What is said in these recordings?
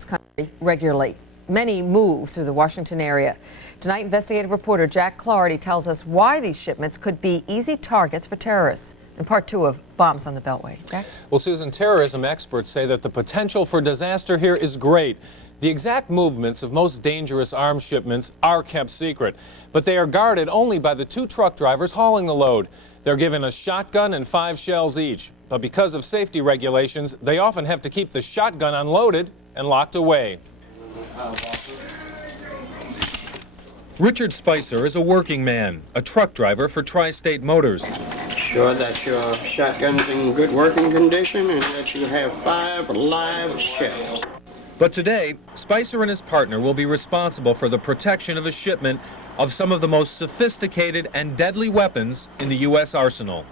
this country regularly. Many move through the Washington area. Tonight, investigative reporter Jack Clardy tells us why these shipments could be easy targets for terrorists in part 2 of Bombs on the Beltway. Jack? Well, Susan, terrorism experts say that the potential for disaster here is great. The exact movements of most dangerous arms shipments are kept secret, but they are guarded only by the 2 truck drivers hauling the load. They're given a shotgun and 5 shells each, but because of safety regulations, they often have to keep the shotgun unloaded and locked away. Richard Spicer is a working man, a truck driver for Tri-State Motors. Sure that your shotgun's in good working condition and that you have 5 live shells. But today, Spicer and his partner will be responsible for the protection of a shipment of some of the most sophisticated and deadly weapons in the U.S. arsenal.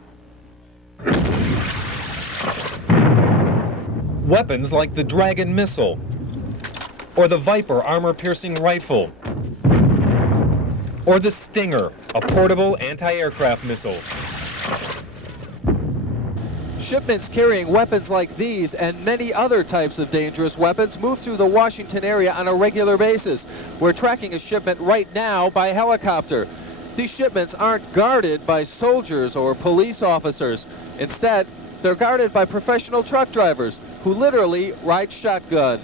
Weapons like the Dragon missile, or the Viper armor-piercing rifle, or the Stinger, a portable anti-aircraft missile. Shipments carrying weapons like these and many other types of dangerous weapons move through the Washington area on a regular basis. We're tracking a shipment right now by helicopter. These shipments aren't guarded by soldiers or police officers. Instead, they're guarded by professional truck drivers who literally ride shotgun.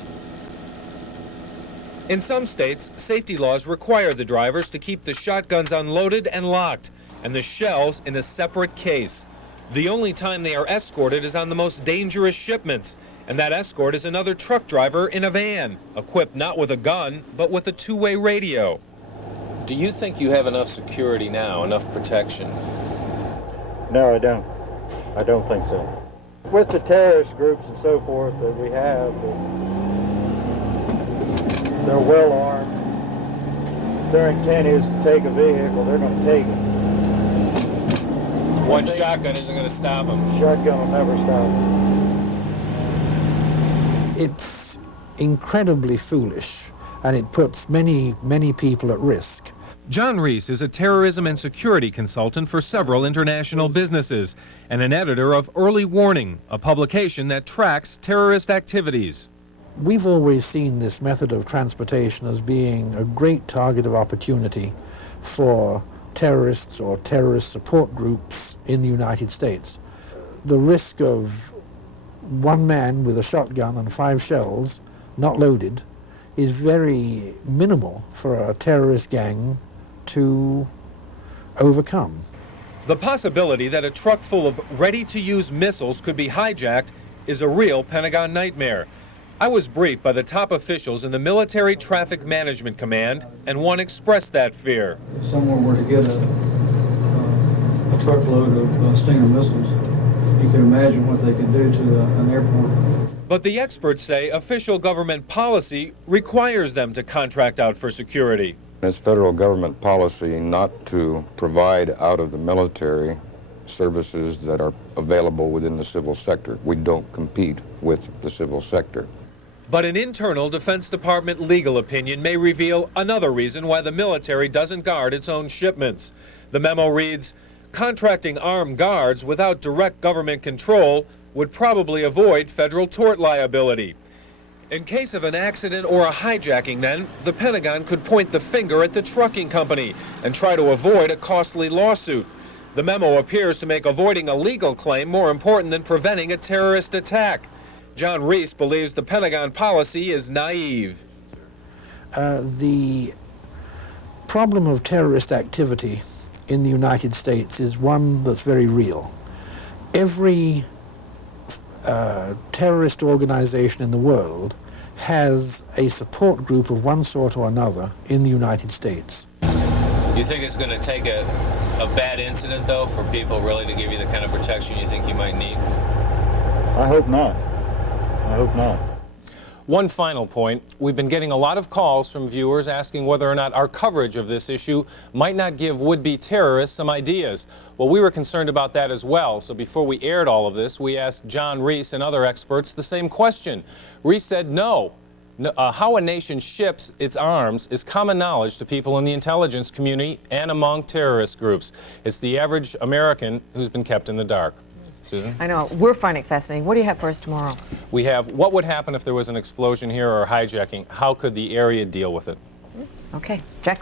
In some states, safety laws require the drivers to keep the shotguns unloaded and locked, and the shells in a separate case. The only time they are escorted is on the most dangerous shipments, and that escort is another truck driver in a van, equipped not with a gun, but with a 2-way radio. Do you think you have enough security now, enough protection? No, I don't. I don't think so. With the terrorist groups and so forth that we have, they're well armed. Their intent is to take a vehicle, they're going to take it. One shotgun isn't going to stop them. Shotgun will never stop them. It's incredibly foolish, and it puts many, many people at risk. John Reese is a terrorism and security consultant for several international businesses and an editor of Early Warning, a publication that tracks terrorist activities. We've always seen this method of transportation as being a great target of opportunity for terrorists or terrorist support groups in the United States. The risk of one man with a shotgun and 5 shells, not loaded, is very minimal for a terrorist gang to overcome. The possibility that a truck full of ready-to-use missiles could be hijacked is a real Pentagon nightmare. I was briefed by the top officials in the Military Traffic Management Command, and one expressed that fear. If someone were to get a truckload of Stinger missiles, you can imagine what they could do to an airport. But the experts say official government policy requires them to contract out for security. It's federal government policy not to provide out of the military services that are available within the civil sector. We don't compete with the civil sector. But an internal Defense Department legal opinion may reveal another reason why the military doesn't guard its own shipments. The memo reads, contracting armed guards without direct government control would probably avoid federal tort liability. In case of an accident or a hijacking, then, the Pentagon could point the finger at the trucking company and try to avoid a costly lawsuit. The memo appears to make avoiding a legal claim more important than preventing a terrorist attack. John Reese believes the Pentagon policy is naive. The problem of terrorist activity in the United States is one that's very real. Every terrorist organization in the world has a support group of one sort or another in the United States. You think it's going to take a bad incident, though, for people really to give you the kind of protection you think you might need? I hope not. I hope not. One final point. We've been getting a lot of calls from viewers asking whether or not our coverage of this issue might not give would-be terrorists some ideas. Well, we were concerned about that as well, so before we aired all of this, we asked John Reese and other experts the same question. Reese said no. How a nation ships its arms is common knowledge to people in the intelligence community and among terrorist groups. It's the average American who's been kept in the dark. Susan? I know. We're finding it fascinating. What do you have for us tomorrow? We have what would happen if there was an explosion here or hijacking? How could the area deal with it? Okay. Jack.